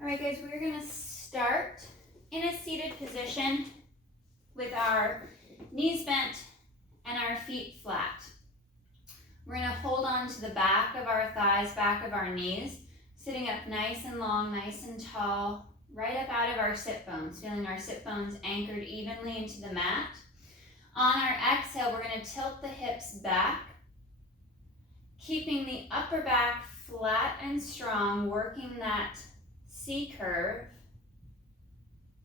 All right, guys, we're gonna start in a seated position with our knees bent and our feet flat. We're gonna hold on to the back of our thighs, back of our knees, sitting up nice and long, nice and tall, right up out of our sit bones, feeling our sit bones anchored evenly into the mat. On our exhale, we're gonna tilt the hips back, keeping the upper back flat and strong, working that C curve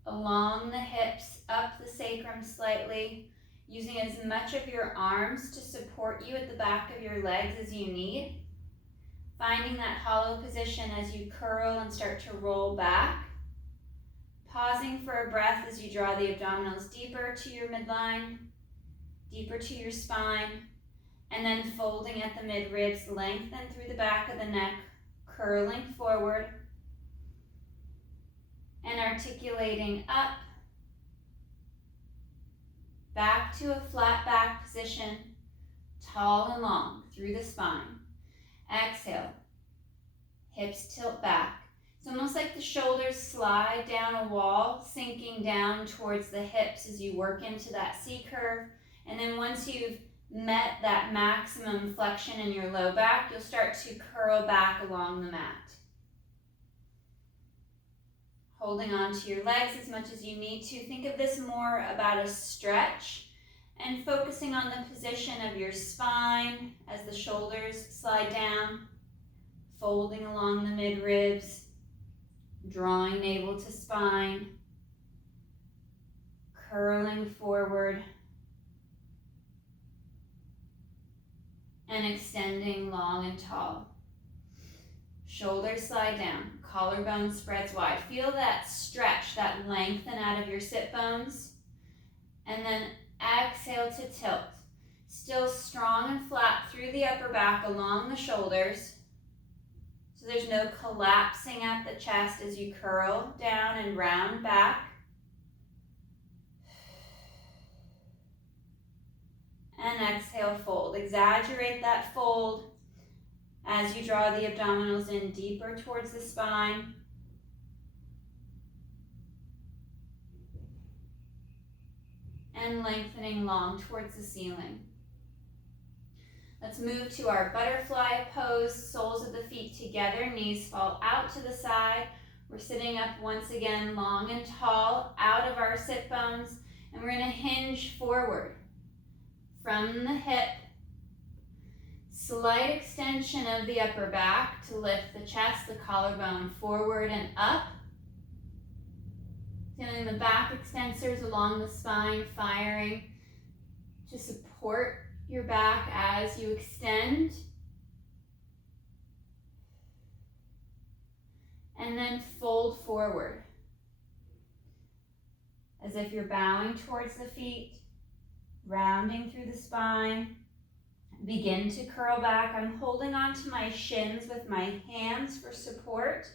along the hips, up the sacrum slightly, using as much of your arms to support you at the back of your legs as you need. Finding that hollow position as you curl and start to roll back. Pausing for a breath as you draw the abdominals deeper to your midline, deeper to your spine, and then folding at the mid-ribs, lengthen through the back of the neck, curling forward, and articulating up, back to a flat back position, tall and long through the spine. Exhale, hips tilt back. It's almost like the shoulders slide down a wall, sinking down towards the hips as you work into that C curve. And then once you've met that maximum flexion in your low back, you'll start to curl back along the mat. Holding on to your legs as much as you need to. Think of this more about a stretch and focusing on the position of your spine as the shoulders slide down, folding along the mid-ribs, drawing navel to spine, curling forward, and extending long and tall. Shoulders slide down, collarbone spreads wide. Feel that stretch, that lengthen out of your sit bones. And then exhale to tilt. Still strong and flat through the upper back along the shoulders. So there's no collapsing at the chest as you curl down and round back. And exhale, fold. Exaggerate that fold as you draw the abdominals in deeper towards the spine. And lengthening long towards the ceiling. Let's move to our butterfly pose, soles of the feet together, knees fall out to the side. We're sitting up once again, long and tall, out of our sit bones, and we're gonna hinge forward from the hip. Slight extension of the upper back to lift the chest, the collarbone forward and up. Feeling the back extensors along the spine firing to support your back as you extend. And then fold forward as if you're bowing towards the feet, rounding through the spine. Begin to curl back. I'm holding on to my shins with my hands for support.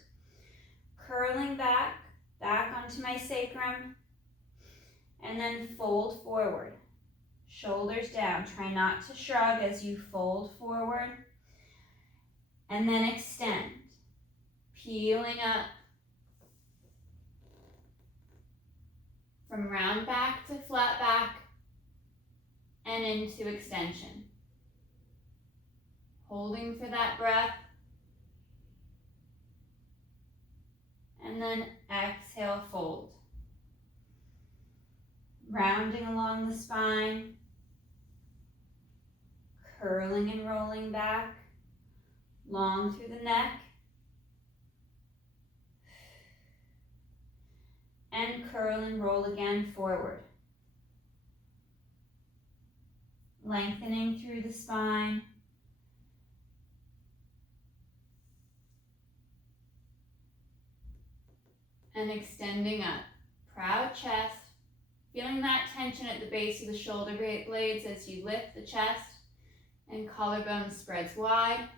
Curling back, back onto my sacrum. And then fold forward. Shoulders down. Try not to shrug as you fold forward. And then extend. Peeling up. From round back to flat back. And into extension. Holding for that breath. And then exhale, fold. Rounding along the spine. Curling and rolling back. Long through the neck. And curl and roll again forward. Lengthening through the spine. And extending up. Proud chest. Feeling that tension at the base of the shoulder blades as you lift the chest and collarbone spreads wide.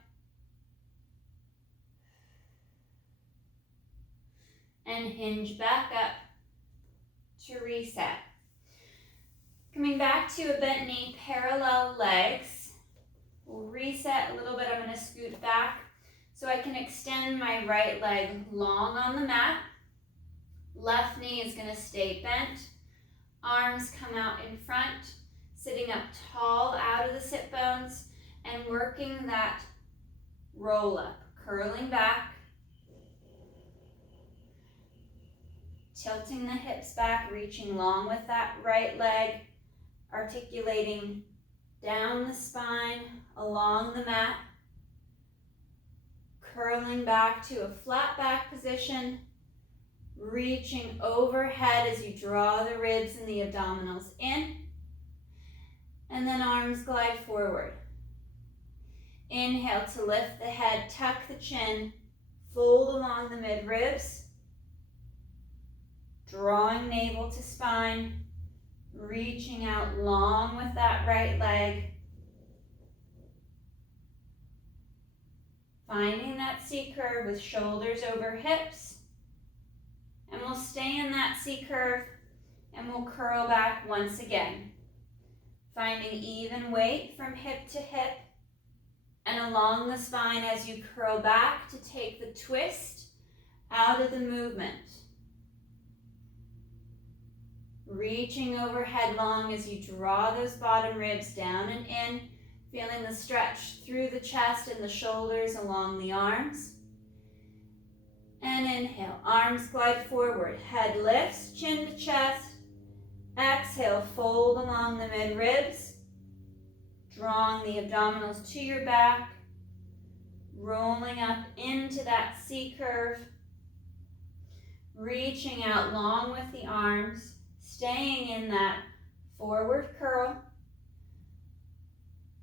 And hinge back up to reset. Coming back to a bent knee, parallel legs. We'll reset a little bit. I'm going to scoot back So I can extend my right leg long on the mat. Left knee is going to stay bent. Arms come out in front, sitting up tall out of the sit bones and working that roll up, curling back, tilting the hips back, reaching long with that right leg, articulating down the spine, along the mat, curling back to a flat back position, reaching overhead as you draw the ribs and the abdominals in, and then arms glide forward. Inhale to lift the head, tuck the chin, fold along the mid-ribs, drawing navel to spine, reaching out long with that right leg, finding that C curve with shoulders over hips, and we'll stay in that C curve and we'll curl back once again, finding even weight from hip to hip and along the spine as you curl back to take the twist out of the movement. Reaching overhead long as you draw those bottom ribs down and in, feeling the stretch through the chest and the shoulders along the arms. And inhale, arms glide forward, head lifts, chin to chest. Exhale, fold along the mid-ribs, drawing the abdominals to your back, rolling up into that C curve, reaching out long with the arms, staying in that forward curl,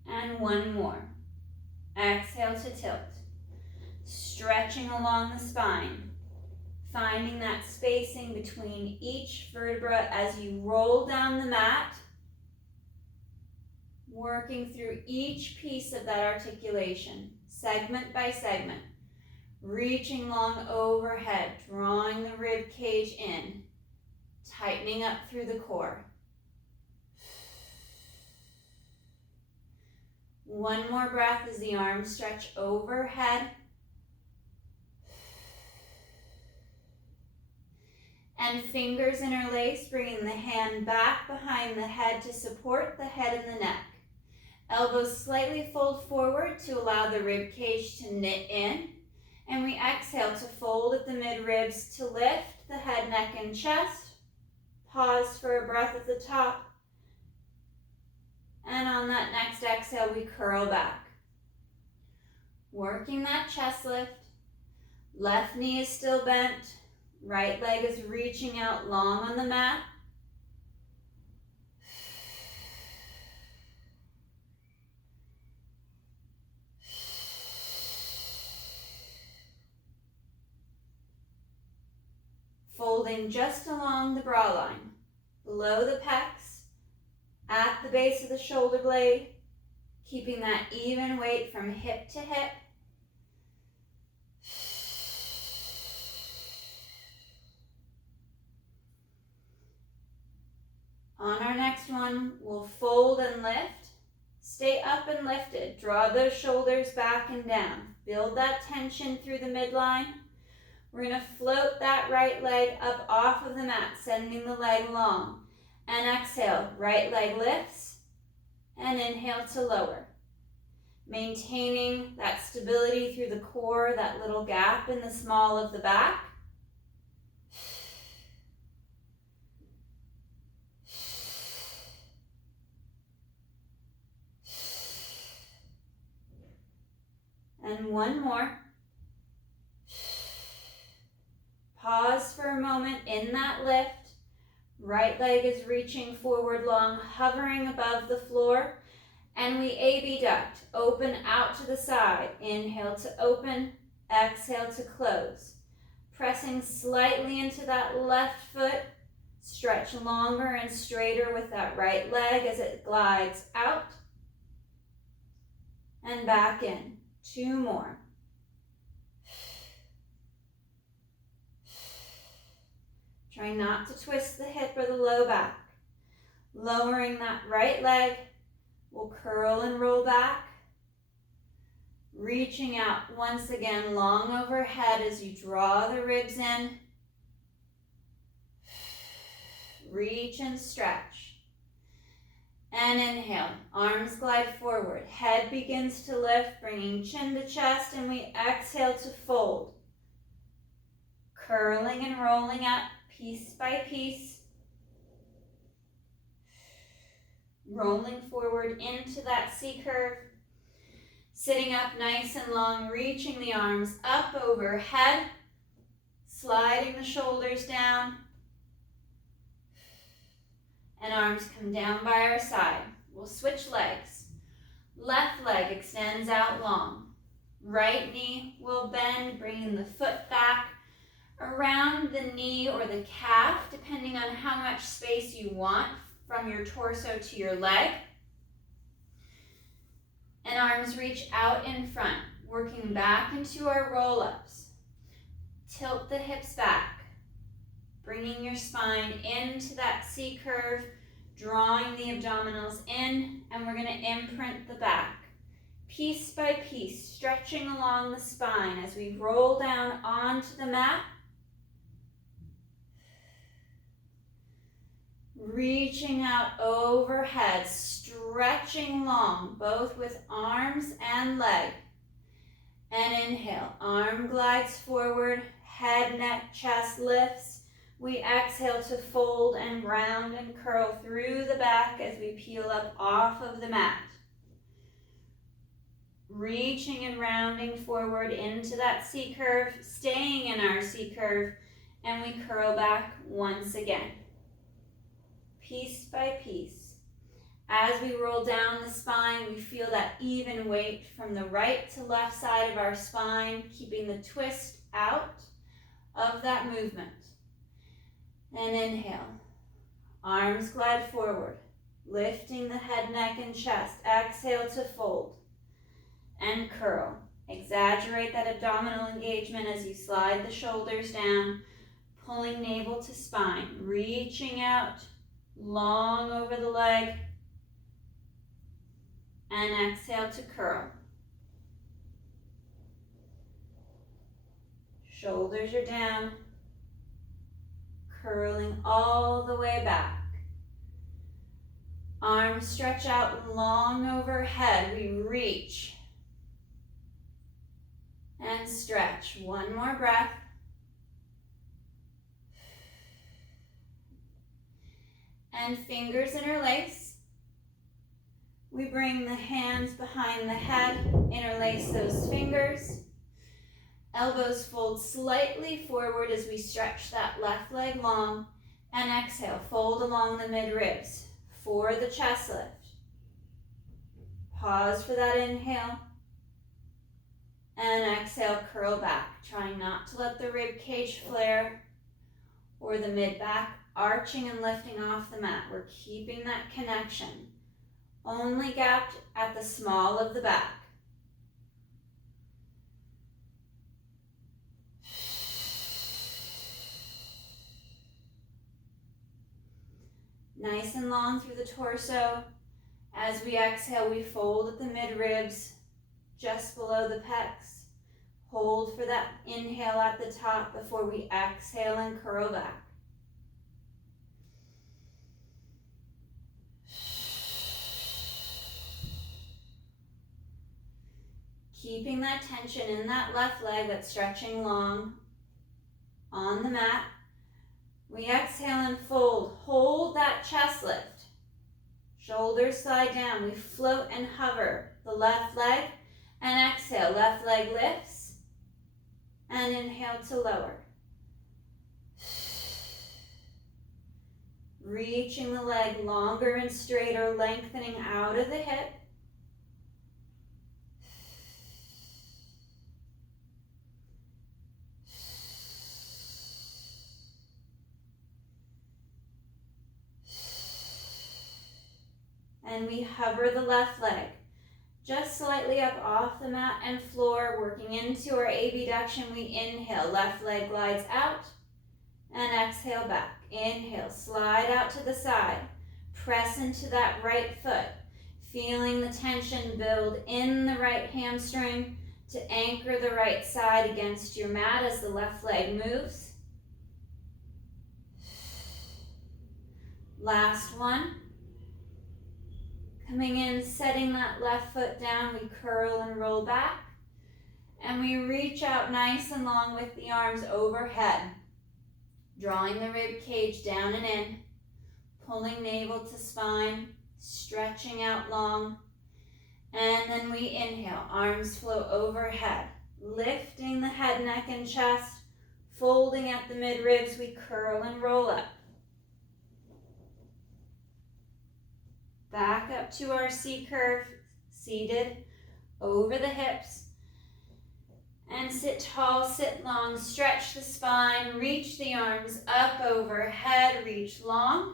and one more. Exhale to tilt, stretching along the spine, finding that spacing between each vertebra as you roll down the mat, working through each piece of that articulation, segment by segment, reaching long overhead, drawing the rib cage in, tightening up through the core. One more breath as the arms stretch overhead. And fingers interlace, bringing the hand back behind the head to support the head and the neck. Elbows slightly fold forward to allow the rib cage to knit in. And we exhale to fold at the mid-ribs to lift the head, neck, and chest. Pause for a breath at the top. And on that next exhale, we curl back. Working that chest lift. Left knee is still bent. Right leg is reaching out long on the mat. Folding just along the bra line, below the pecs, at the base of the shoulder blade, keeping that even weight from hip to hip. On our next one, we'll fold and lift. Stay up and lifted. Draw those shoulders back and down. Build that tension through the midline. We're going to float that right leg up off of the mat, sending the leg long. And exhale, right leg lifts. And inhale to lower. Maintaining that stability through the core, that little gap in the small of the back. And one more. Pause for a moment in that lift. Right leg is reaching forward long, hovering above the floor. And we abduct, open out to the side. Inhale to open, exhale to close. Pressing slightly into that left foot. Stretch longer and straighter with that right leg as it glides out. And back in. Two more. Try not to twist the hip or the low back. Lowering that right leg. We'll curl and roll back. Reaching out once again, long overhead as you draw the ribs in. Reach and stretch. And inhale, arms glide forward. Head begins to lift, bringing chin to chest, and we exhale to fold. Curling and rolling up piece by piece. Rolling forward into that C curve. Sitting up nice and long, reaching the arms up overhead. Sliding the shoulders down. And arms come down by our side. We'll switch legs. Left leg extends out long. Right knee will bend, bringing the foot back around the knee or the calf, depending on how much space you want from your torso to your leg. And arms reach out in front, working back into our roll-ups. Tilt the hips back, bringing your spine into that C curve, drawing the abdominals in, and we're going to imprint the back. Piece by piece, stretching along the spine as we roll down onto the mat. Reaching out overhead, stretching long, both with arms and leg. And inhale, arm glides forward, head, neck, chest lifts. We exhale to fold and round and curl through the back as we peel up off of the mat. Reaching and rounding forward into that C curve, staying in our C curve, and we curl back once again. Piece by piece. As we roll down the spine, we feel that even weight from the right to left side of our spine, keeping the twist out of that movement. And inhale. Arms glide forward, lifting the head, neck, and chest. Exhale to fold and curl. Exaggerate that abdominal engagement as you slide the shoulders down, pulling navel to spine, reaching out long over the leg, and exhale to curl. Shoulders are down, curling all the way back. Arms stretch out long overhead. We reach and stretch. One more breath. And fingers interlace. We bring the hands behind the head, interlace those fingers. Elbows fold slightly forward as we stretch that left leg long. And exhale, fold along the mid-ribs for the chest lift. Pause for that inhale. And exhale, curl back. Trying not to let the rib cage flare or the mid-back arching and lifting off the mat. We're keeping that connection. Only gapped at the small of the back. Nice and long through the torso. As we exhale, we fold at the mid-ribs, just below the pecs. Hold for that inhale at the top before we exhale and curl back. Keeping that tension in that left leg that's stretching long on the mat. We exhale and fold. Hold that chest lift. Shoulders slide down. We float and hover the left leg. And exhale, left leg lifts. And inhale to lower. Reaching the leg longer and straighter, lengthening out of the hip. And we hover the left leg just slightly up off the mat and floor, working into our abduction. We inhale, left leg glides out, and exhale back. Inhale, slide out to the side, press into that right foot, feeling the tension build in the right hamstring to anchor the right side against your mat as the left leg moves. Last one. Coming in, setting that left foot down, we curl and roll back. And we reach out nice and long with the arms overhead, drawing the rib cage down and in, pulling navel to spine, stretching out long. And then we inhale, arms flow overhead, lifting the head, neck, and chest, folding at the mid-ribs, we curl and roll up. Back up to our C curve, seated over the hips. And sit tall, sit long, stretch the spine, reach the arms up overhead, reach long.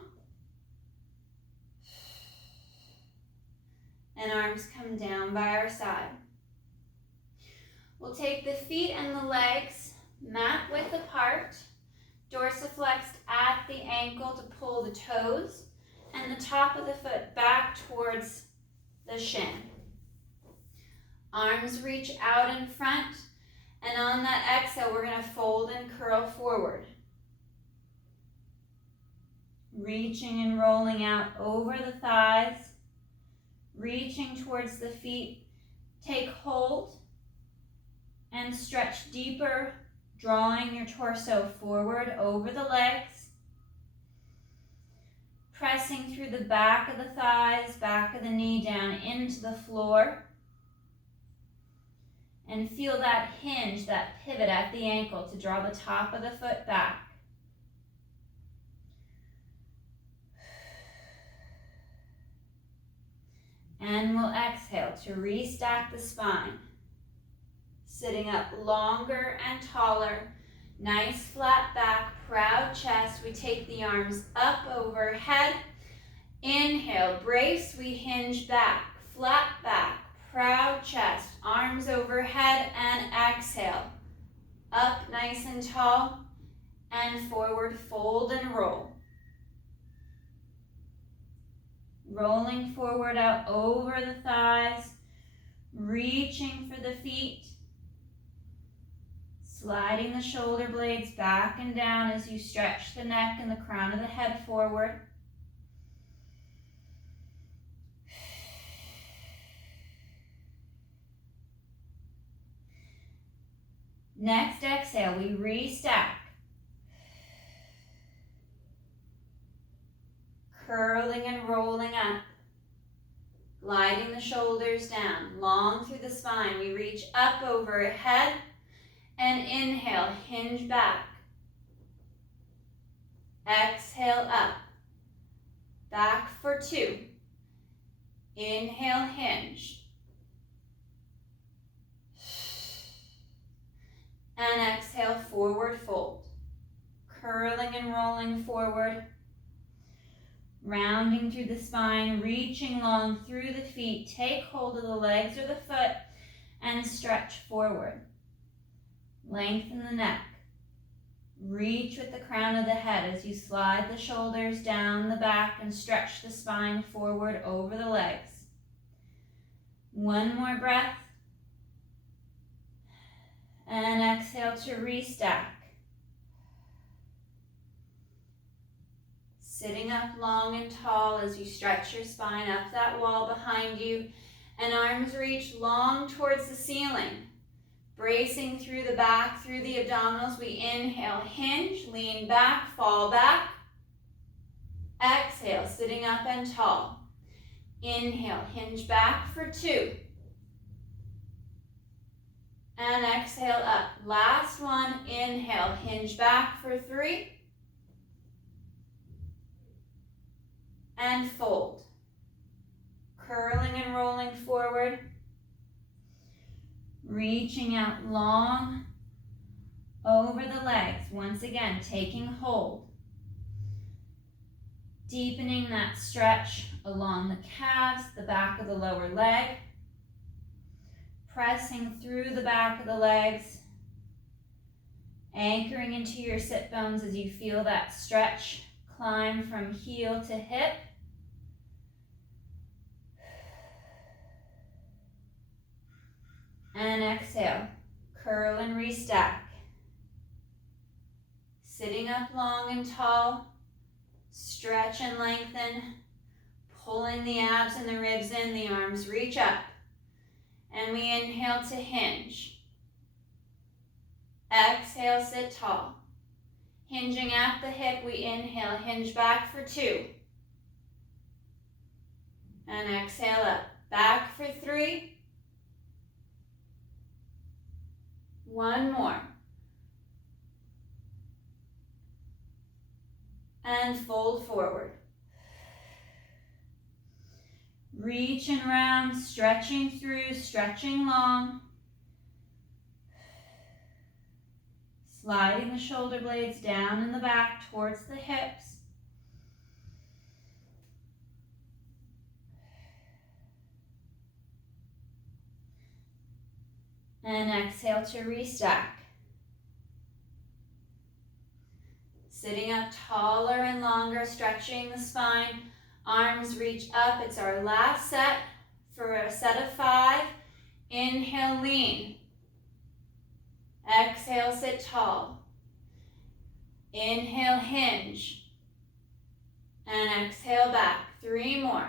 And arms come down by our side. We'll take the feet and the legs mat width apart, dorsiflexed at the ankle to pull the toes, and the top of the foot back towards the shin. Arms reach out in front, and on that exhale, we're going to fold and curl forward. Reaching and rolling out over the thighs, reaching towards the feet. Take hold and stretch deeper, drawing your torso forward over the legs. Pressing through the back of the thighs, back of the knee down into the floor. And feel that hinge, that pivot at the ankle to draw the top of the foot back. And we'll exhale to restack the spine. Sitting up longer and taller. Nice flat back, proud chest. We take the arms up overhead. Inhale, brace, we hinge back, flat back, proud chest, arms overhead, and exhale. Up nice and tall, and forward, fold and roll. Rolling forward out over the thighs, reaching for the feet. Sliding the shoulder blades back and down as you stretch the neck and the crown of the head forward. Next exhale, we restack. Curling and rolling up. Gliding the shoulders down, long through the spine. We reach up overhead. And inhale, hinge back. Exhale up. Back for 2. Inhale, hinge. And exhale, forward fold. Curling and rolling forward. Rounding through the spine, reaching long through the feet. Take hold of the legs or the foot and stretch forward. Lengthen the neck. Reach with the crown of the head as you slide the shoulders down the back and stretch the spine forward over the legs. One more breath. And exhale to restack. Sitting up long and tall as you stretch your spine up that wall behind you, and arms reach long towards the ceiling. Bracing through the back, through the abdominals, we inhale, hinge, lean back, fall back. Exhale, sitting up and tall. Inhale, hinge back for 2. And exhale up. Last one, inhale, hinge back for 3. And fold. Curling and rolling forward. Reaching out long over the legs. Once again, taking hold. Deepening that stretch along the calves, the back of the lower leg. Pressing through the back of the legs. Anchoring into your sit bones as you feel that stretch climb from heel to hip. And exhale, curl and restack. Sitting up long and tall, stretch and lengthen, pulling the abs and the ribs in, the arms reach up. And we inhale to hinge. Exhale, sit tall. Hinging at the hip, we inhale, hinge back for 2. And exhale up, back for 3. 1 more. And fold forward. Reaching around, stretching through, stretching long. Sliding the shoulder blades down in the back towards the hips. And exhale to restack. Sitting up taller and longer, stretching the spine. Arms reach up. It's our last set for a set of 5. Inhale, lean. Exhale, sit tall. Inhale, hinge. And exhale back. 3 more.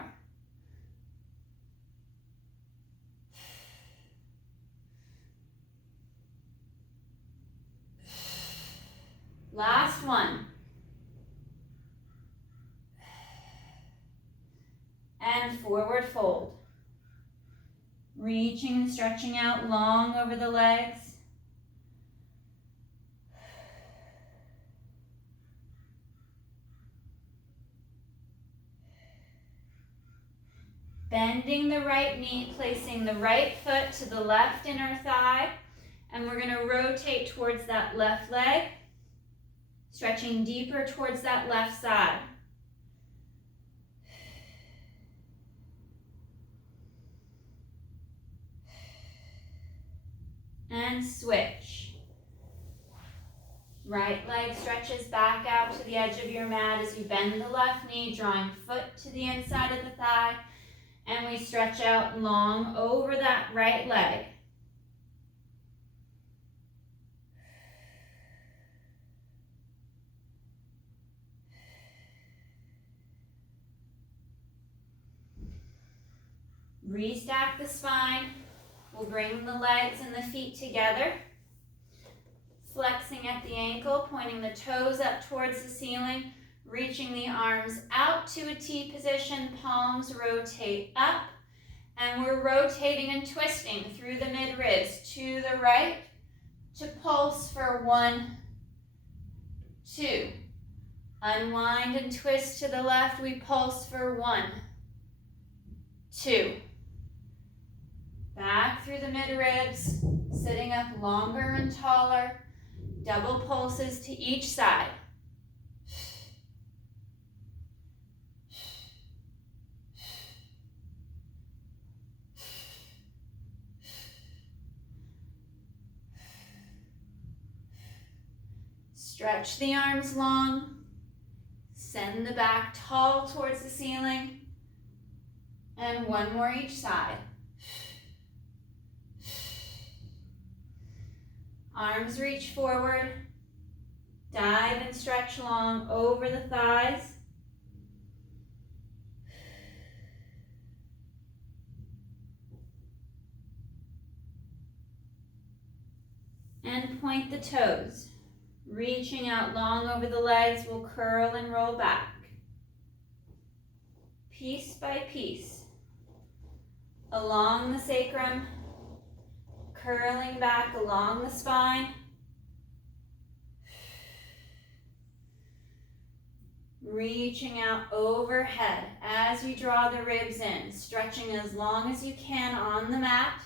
Last one. And forward fold. Reaching and stretching out long over the legs. Bending the right knee, placing the right foot to the left inner thigh. And we're going to rotate towards that left leg. Stretching deeper towards that left side. And switch. Right leg stretches back out to the edge of your mat as you bend the left knee, drawing foot to the inside of the thigh. And we stretch out long over that right leg. Restack the spine. We'll bring the legs and the feet together. Flexing at the ankle, pointing the toes up towards the ceiling, reaching the arms out to a T position, palms rotate up, and we're rotating and twisting through the mid-ribs to the right to pulse for 1, 2. Unwind and twist to the left, we pulse for 1, 2. Back through the mid-ribs, sitting up longer and taller, double pulses to each side. Stretch the arms long, send the back tall towards the ceiling, and 1 more each side. Arms reach forward, dive and stretch long over the thighs. And point the toes. Reaching out long over the legs, we'll curl and roll back. Piece by piece. Along the sacrum, curling back along the spine. Reaching out overhead as you draw the ribs in, stretching as long as you can on the mat.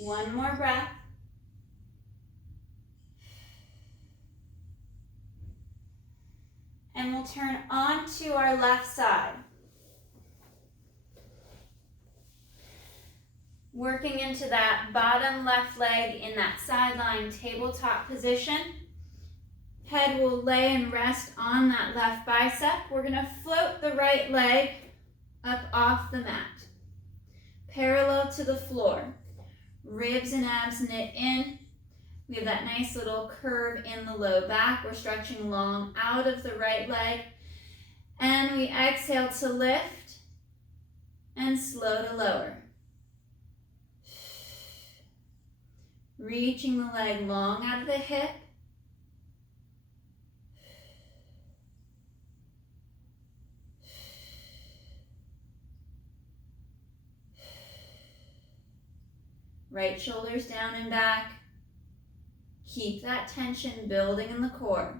One more breath. And we'll turn onto our left side. Working into that bottom left leg in that sideline tabletop position. Head will lay and rest on that left bicep. We're going to float the right leg up off the mat, parallel to the floor. Ribs and abs knit in. We have that nice little curve in the low back. We're stretching long out of the right leg. And we exhale to lift and slow to lower. Reaching the leg long out of the hip. Right shoulders down and back. Keep that tension building in the core.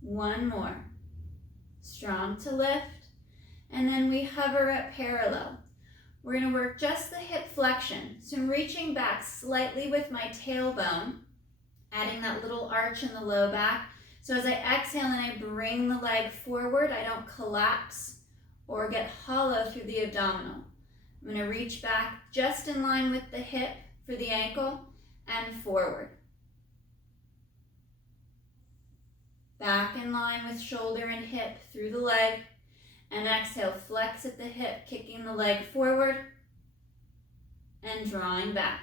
One more. Strong to lift. And then we hover up parallel. We're going to work just the hip flexion. So I'm reaching back slightly with my tailbone, adding that little arch in the low back. So as I exhale and I bring the leg forward, I don't collapse or get hollow through the abdominal. I'm going to reach back just in line with the hip for the ankle and forward. Back in line with shoulder and hip through the leg. And exhale, flex at the hip, kicking the leg forward and drawing back.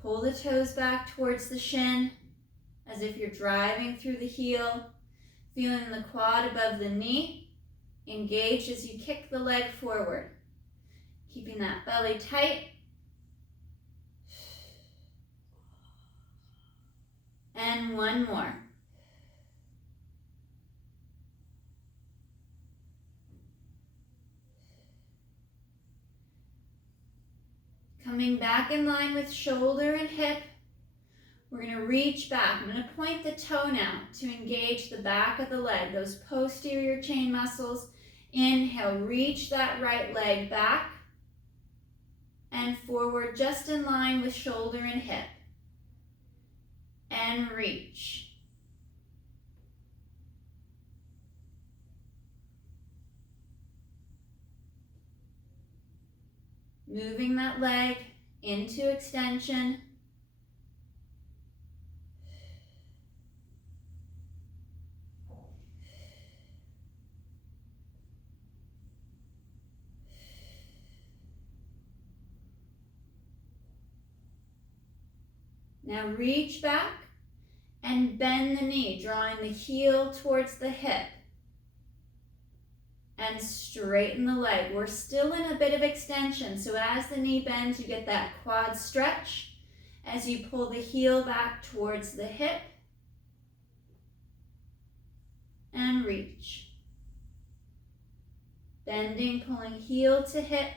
Pull the toes back towards the shin as if you're driving through the heel, feeling the quad above the knee, engaged as you kick the leg forward. Keeping that belly tight. And one more. Coming back in line with shoulder and hip, we're going to reach back. I'm going to point the toe now to engage the back of the leg, those posterior chain muscles. Inhale, reach that right leg back and forward just in line with shoulder and hip. And reach. Moving that leg into extension. Now reach back and bend the knee, drawing the heel towards the hip. And straighten the leg. We're still in a bit of extension, so as the knee bends, you get that quad stretch as you pull the heel back towards the hip and reach. Bending, pulling heel to hip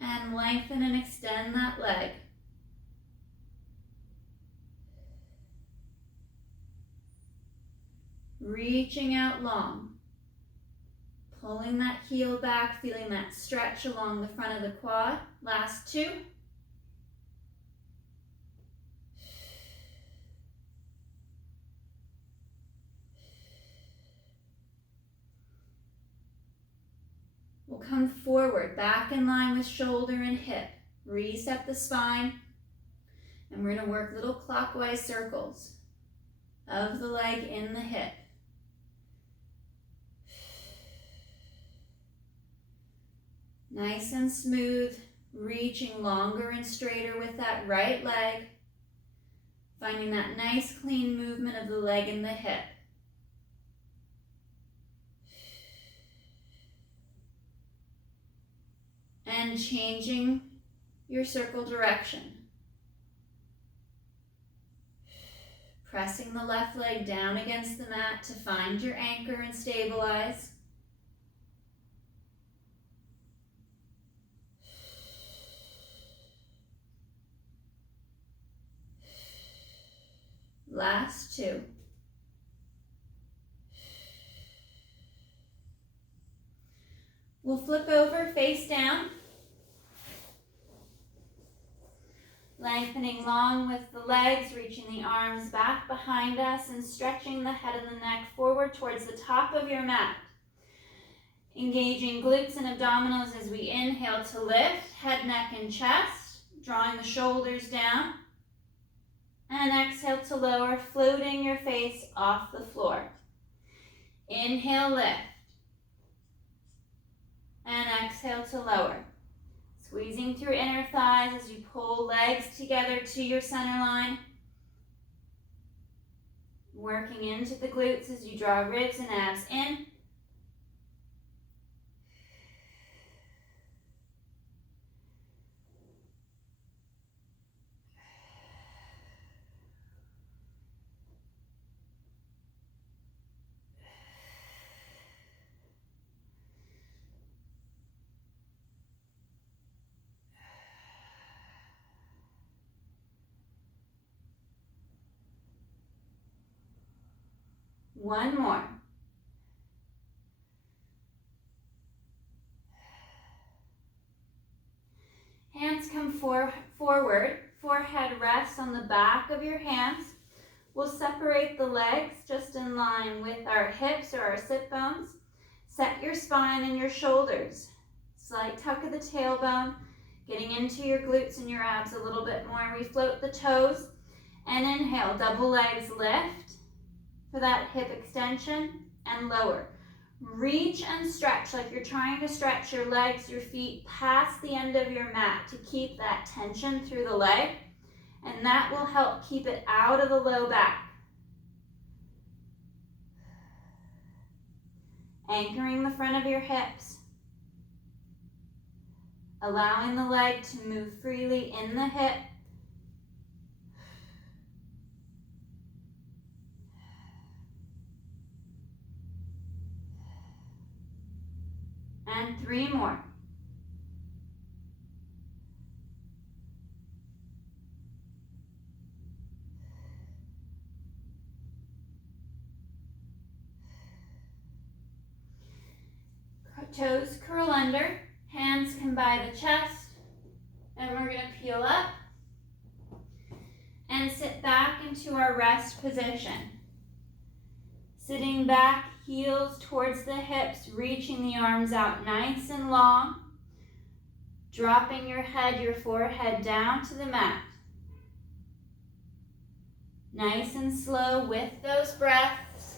and lengthen and extend that leg. Reaching out long, pulling that heel back, feeling that stretch along the front of the quad. Last two. We'll come forward, back in line with shoulder and hip. Reset the spine, and we're going to work little clockwise circles of the leg in the hip. Nice and smooth, reaching longer and straighter with that right leg. Finding that nice clean movement of the leg and the hip. And changing your circle direction. Pressing the left leg down against the mat to find your anchor and stabilize. Last two. We'll flip over face down. Lengthening long with the legs, reaching the arms back behind us and stretching the head and the neck forward towards the top of your mat. Engaging glutes and abdominals as we inhale to lift, head, neck, and chest, drawing the shoulders down. And exhale to lower, floating your face off the floor. Inhale, lift. And exhale to lower. Squeezing through inner thighs as you pull legs together to your center line. Working into the glutes as you draw ribs and abs in. One more. Hands come forward. Forehead rests on the back of your hands. We'll separate the legs just in line with our hips or our sit bones. Set your spine and your shoulders. Slight tuck of the tailbone, getting into your glutes and your abs a little bit more. Refloat the toes and inhale. Double legs lift for that hip extension and lower. Reach and stretch like you're trying to stretch your legs, your feet past the end of your mat to keep that tension through the leg, and that will help keep it out of the low back. Anchoring the front of your hips, allowing the leg to move freely in the hip. And 3 more. Toes curl under, hands come by the chest, and we're going to peel up and sit back into our rest position. Sitting back, heels towards the hips, reaching the arms out nice and long, dropping your head, your forehead down to the mat. Nice and slow with those breaths.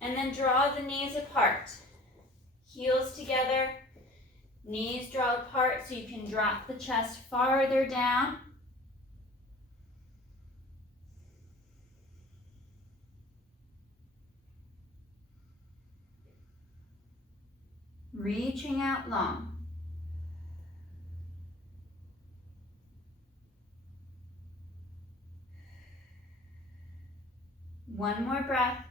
And then draw the knees apart. Heels together, knees draw apart so you can drop the chest farther down. Reaching out long. One more breath.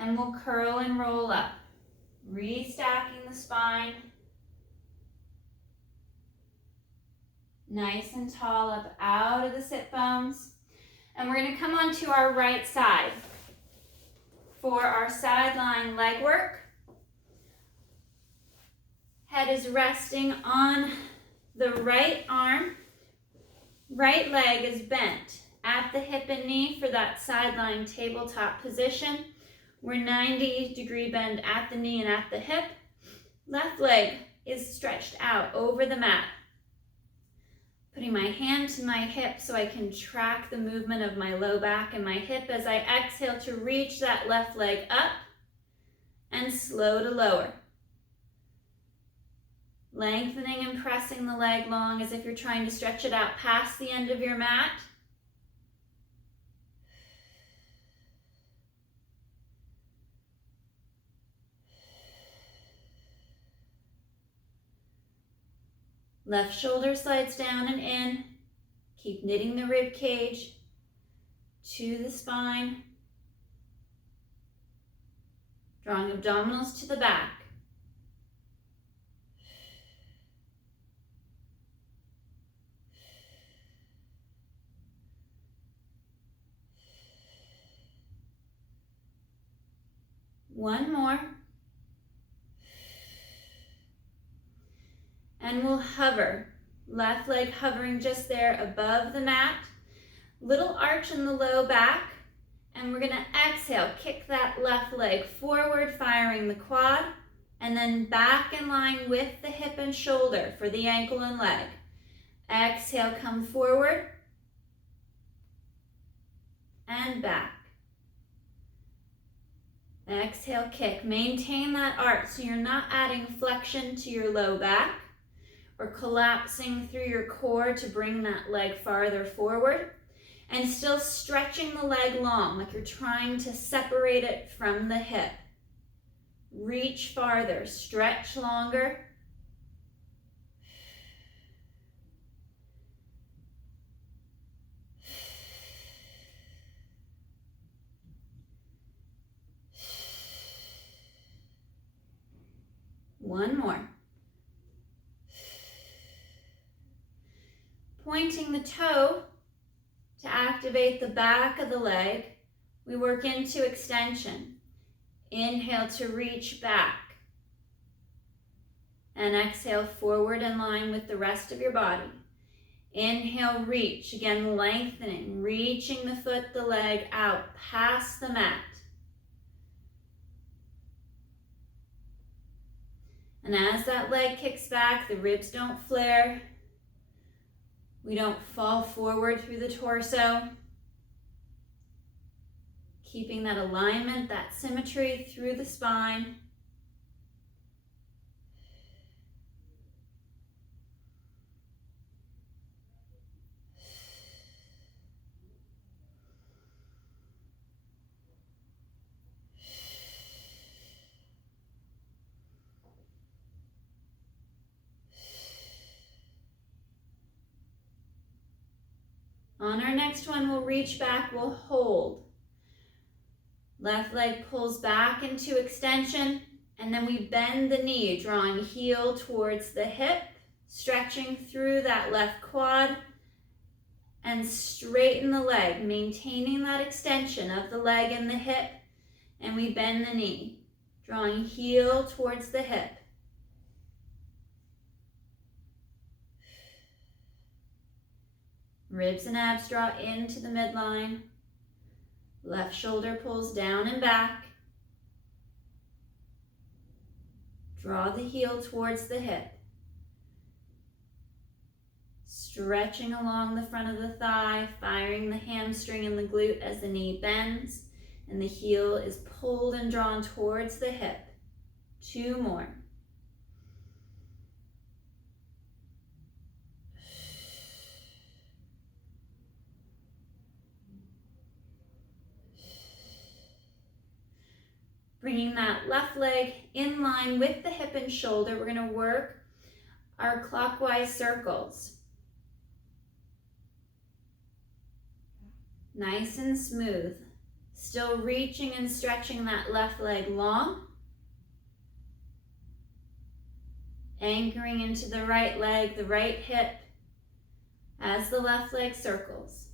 And we'll curl and roll up, restacking the spine. Nice and tall up out of the sit bones. And we're going to come onto our right side for our sideline leg work. Head is resting on the right arm. Right leg is bent at the hip and knee for that sideline tabletop position. We're 90-degree bend at the knee and at the hip. Left leg is stretched out over the mat. Putting my hand to my hip so I can track the movement of my low back and my hip as I exhale to reach that left leg up and slow to lower. Lengthening and pressing the leg long as if you're trying to stretch it out past the end of your mat. Left shoulder slides down and in. Keep knitting the rib cage to the spine. Drawing abdominals to the back. One more. And we'll hover. Left leg hovering just there above the mat. Little arch in the low back. And we're gonna exhale, kick that left leg forward, firing the quad. And then back in line with the hip and shoulder for the ankle and leg. Exhale, come forward. And back. Exhale, kick. Maintain that arch so you're not adding flexion to your low back or collapsing through your core to bring that leg farther forward, and still stretching the leg long like you're trying to separate it from the hip. Reach farther, stretch longer. One more. Pointing the toe to activate the back of the leg, we work into extension. Inhale to reach back. And exhale forward in line with the rest of your body. Inhale, reach. Again, lengthening, reaching the foot, the leg out past the mat. And as that leg kicks back, the ribs don't flare. We don't fall forward through the torso. Keeping that alignment, that symmetry through the spine. On our next one, we'll reach back, we'll hold. Left leg pulls back into extension, and then we bend the knee, drawing heel towards the hip, stretching through that left quad, and straighten the leg, maintaining that extension of the leg and the hip, and we bend the knee, drawing heel towards the hip. Ribs and abs draw into the midline. Left shoulder pulls down and back. Draw the heel towards the hip. Stretching along the front of the thigh, firing the hamstring and the glute as the knee bends and the heel is pulled and drawn towards the hip. Two more. Bringing that left leg in line with the hip and shoulder, we're going to work our clockwise circles. Nice and smooth. Still reaching and stretching that left leg long. Anchoring into the right leg, the right hip, as the left leg circles.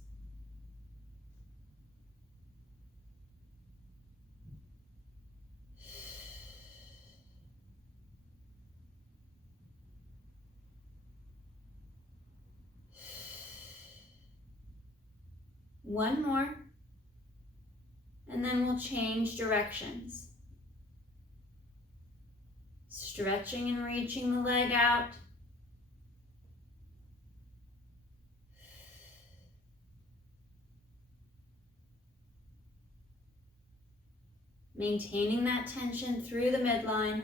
One more, and then we'll change directions. Stretching and reaching the leg out. Maintaining that tension through the midline.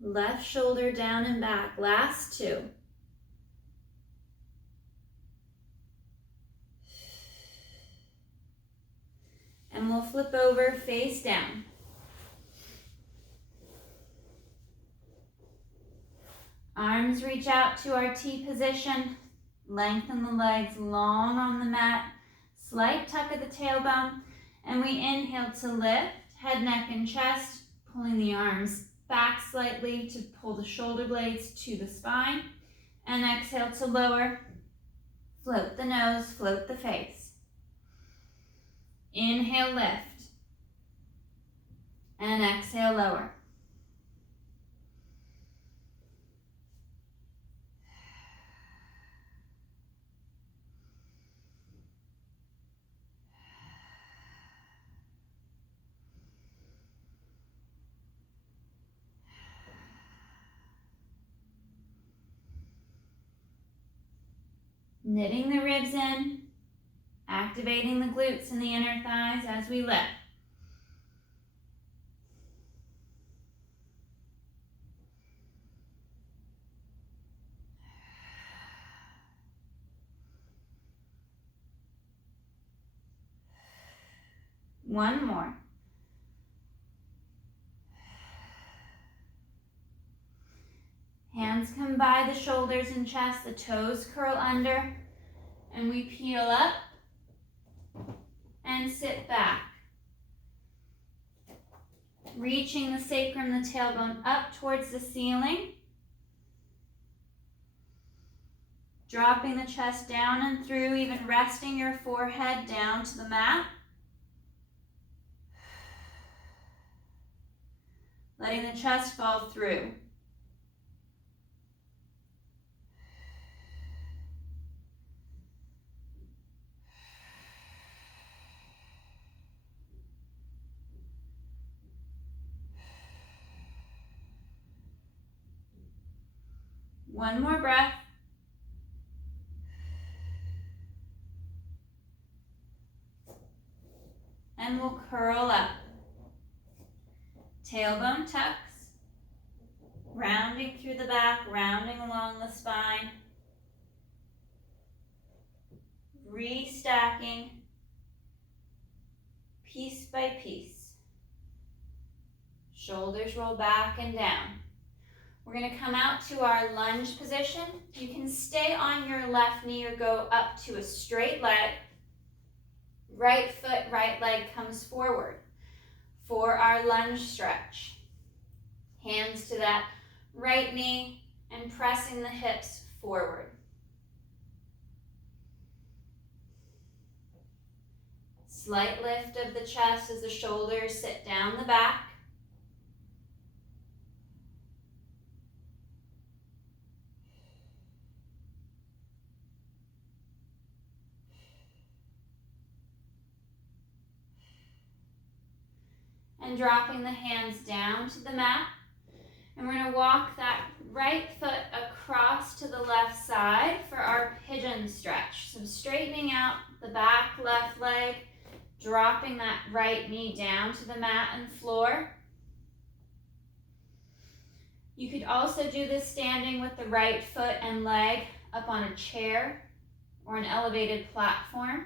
Left shoulder down and back. Last two. And we'll flip over face down. Arms reach out to our T position. Lengthen the legs long on the mat. Slight tuck of the tailbone. And we inhale to lift, head, neck, and chest. Pulling the arms back slightly to pull the shoulder blades to the spine. And exhale to lower. Float the nose, float the face. Inhale, lift. And exhale, lower. Knitting the ribs in, activating the glutes and the inner thighs as we lift. One more. Hands come by the shoulders and chest, the toes curl under, and we peel up and sit back. Reaching the sacrum, the tailbone up towards the ceiling. Dropping the chest down and through, even resting your forehead down to the mat. Letting the chest fall through. One more breath. And we'll curl up. Tailbone tucks. Rounding through the back, rounding along the spine. Restacking piece by piece. Shoulders roll back and down. We're going to come out to our lunge position. You can stay on your left knee or go up to a straight leg. Right foot, right leg comes forward for our lunge stretch. Hands to that right knee and pressing the hips forward. Slight lift of the chest as the shoulders sit down the back. And dropping the hands down to the mat. And we're going to walk that right foot across to the left side for our pigeon stretch. So straightening out the back left leg, dropping that right knee down to the mat and floor. You could also do this standing with the right foot and leg up on a chair or an elevated platform.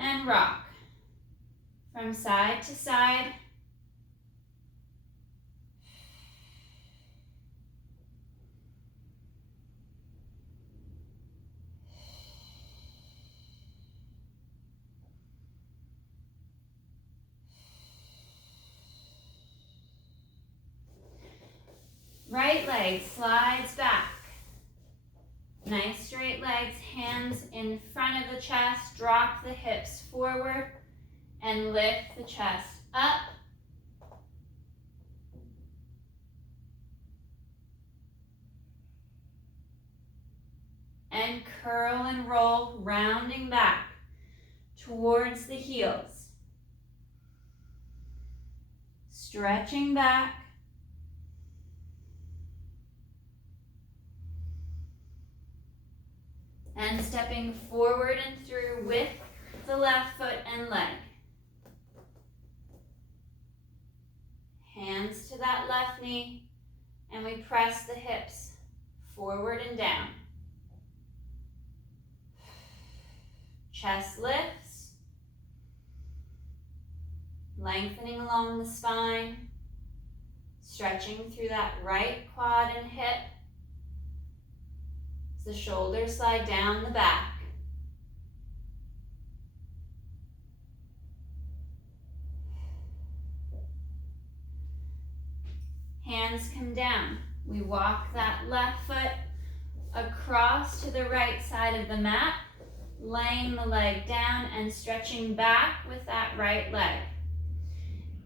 And rock. From side to side. Right leg slides back. Nice straight legs, hands in front of the chest. Drop the hips forward. And lift the chest up. And curl and roll, rounding back towards the heels. Stretching back. And stepping forward and through with the left foot and leg. Hands to that left knee, and we press the hips forward and down. Chest lifts, lengthening along the spine, stretching through that right quad and hip as the shoulders slide down the back. Hands come down. We walk that left foot across to the right side of the mat, laying the leg down and stretching back with that right leg.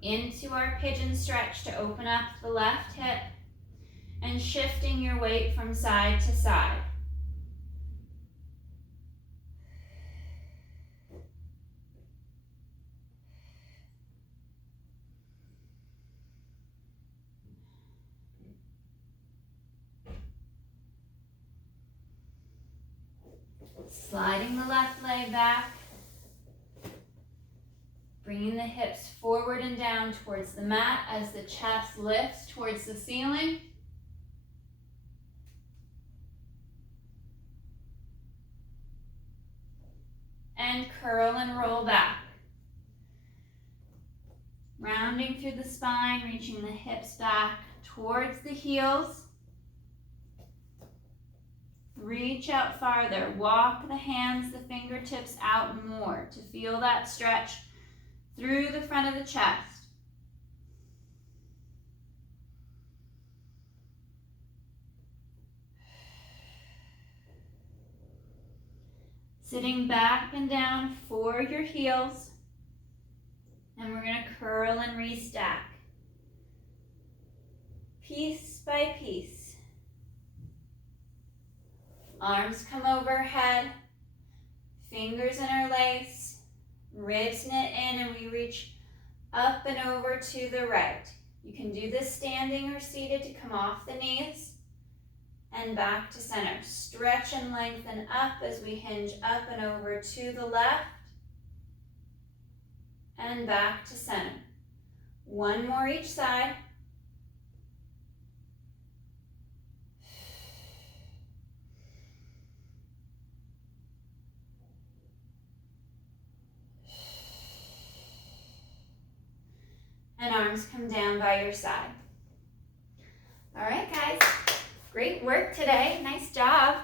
into our pigeon stretch to open up the left hip and shifting your weight from side to side. Sliding the left leg back, bringing the hips forward and down towards the mat as the chest lifts towards the ceiling. And curl and roll back. Rounding through the spine, reaching the hips back towards the heels. Reach out farther. Walk the hands, the fingertips out more to feel that stretch through the front of the chest. Sitting back and down for your heels. And we're going to curl and restack. Piece by piece. Arms come overhead. Fingers interlace. Ribs knit in and we reach up and over to the right. You can do this standing or seated to come off the knees. And back to center. Stretch and lengthen up as we hinge up and over to the left. And back to center. One more each side. And arms come down by your side. All right, guys. Great work today. Nice job.